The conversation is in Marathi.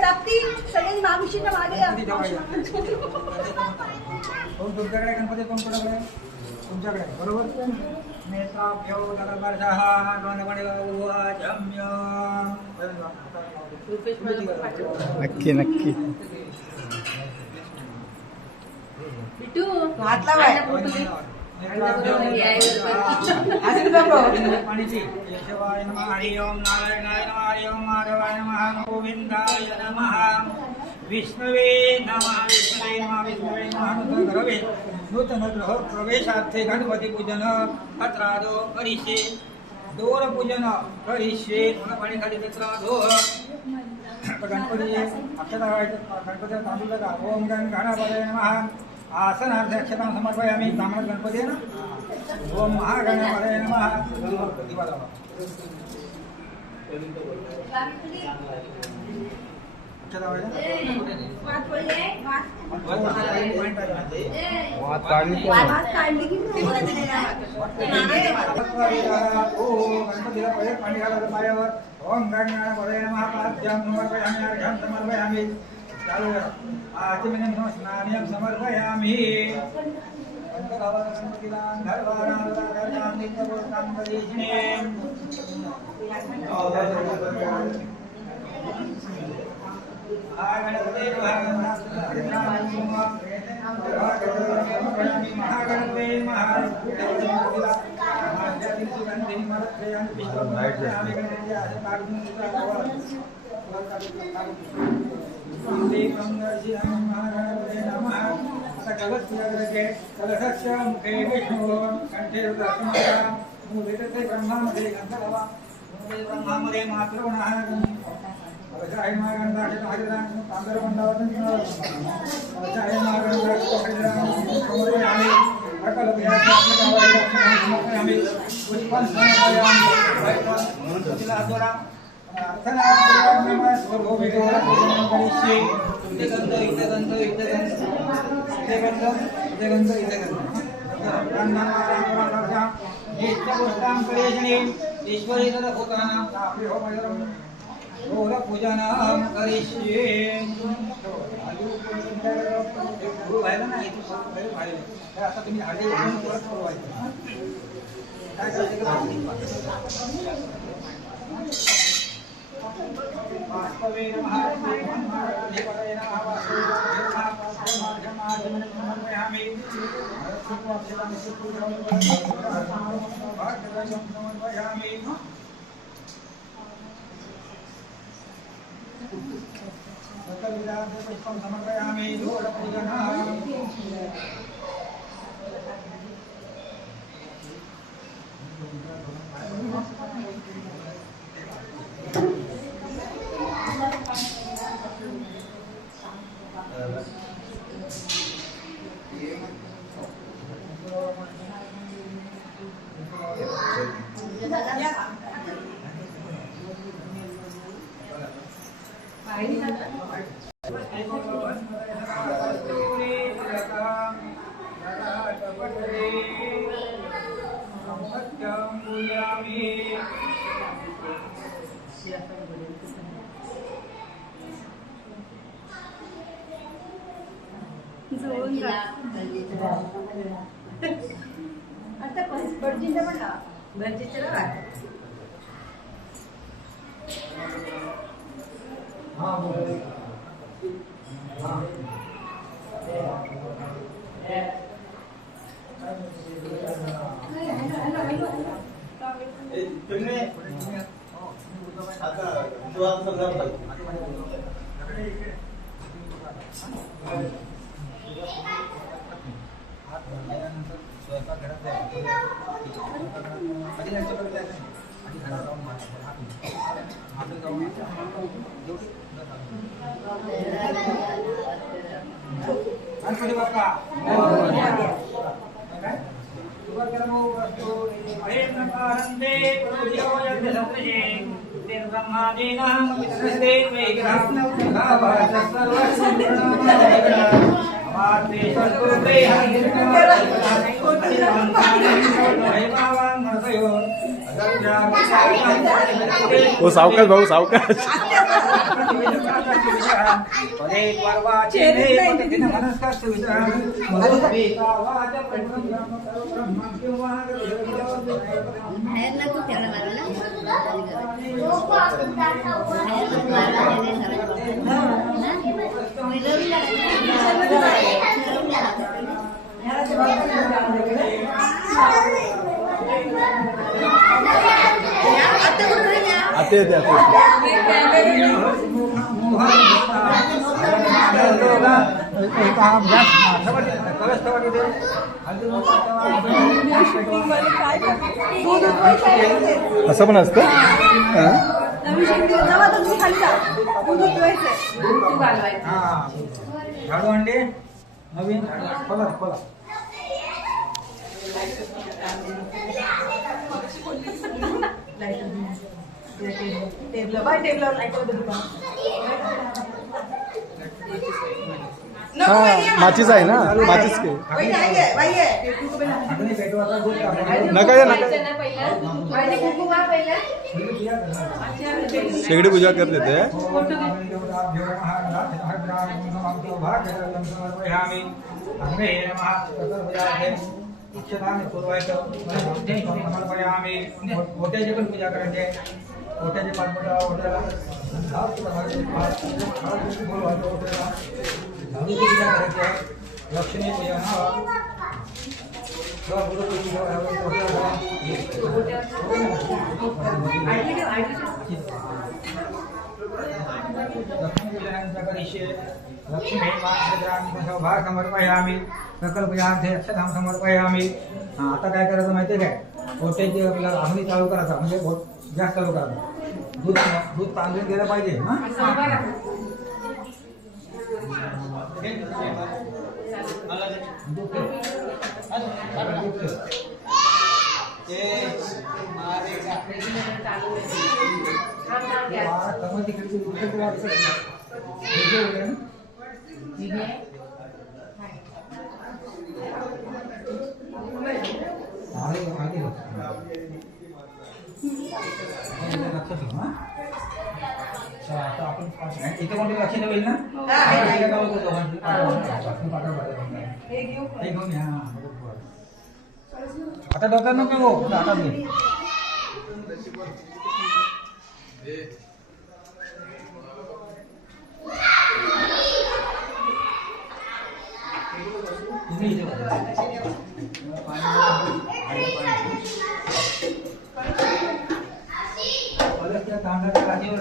प्राप्ती सगळी मावशीच्या मागे तुमच्याकडे गणपती कोण कोणाकडे तुमच्याकडे बरोबर नक्की नक्की बिटू हात पाणीची केशवाय नमः हरि ओम नारायणाय नमः हरि ओम माधवाय नमः गोविंदाय नमः विष्णवे नमः विष्णवे नमः विष्णवे नमः घरवे नूतन गृह प्रवेशार्थे गणपती पूजन पत्रादो करिष्ये दोर पूजन करिष्ये पाणी खाली पत्रादो गणपती अक्षता गणपती तांदूळ का ओम गण गणपतये नमः आसनार्थ अक्षतां समर्पयामि ताम्र गणपती ओम महागणपतये नमः ओम गणपतये नमः पाद्यं समर्पयामि अर्घ्यं समर्पयामि आचमनं स्नानं समर्पयामि गणपतीला धर्वाणां नित्यपुरुषां प्रदिशने महागणपते कलशस्य मुखे विष्णु कंठे रुद्रस्य ब्रह्मामध्ये गंधर्वा ब्रह्मामध्ये मातृगुणः कलशाय महागणपती हरिराम तांबरमंडलातून कलशाय महागणपती हरिराम समर्पयामि सकल विद्यार्थी पुष्पं समर्पयामि तिला पूजन करिष्ये आता तुम्ही हळदी परत वास्तवे नमः देवताय नमः समर्पयामि समर्पयामि सकलविधापुष्पं समर्पयामि पूजनः आता भटजीचं पण लावा भटजीचं लावा गणपती बाप्पा ओ सावकाश भाऊ सावकाश. बाहेरला तू त्याला मारला आते येते आते. असं पण असतं. झाडू अंडे नवीन खोला खोला. हा माचीच आहे ना माचीच के नका या नका शेगडी पूजा करते ते. मोठ्याची पण पूजा करायचे. मोठ्याचे पाठपुटा ओढ्याला पूजा करायची. लक्ष्मी पूजा लक्ष्मी भार समर्पयामी सकल पूजार्थे अक्षतां समर्पयामी. आता काय करायचं माहिती आहे काय? गोट्याची आपल्याला अंगणी चालू करायचा म्हणजे गॅस चालू करायचा. दूध दूध तांदून गेलं पाहिजे. आता आपण इथे कोणते लक्ष होईल ना. आता डोक्यात नको हो आता दे. तांदळाच्या भाजीवर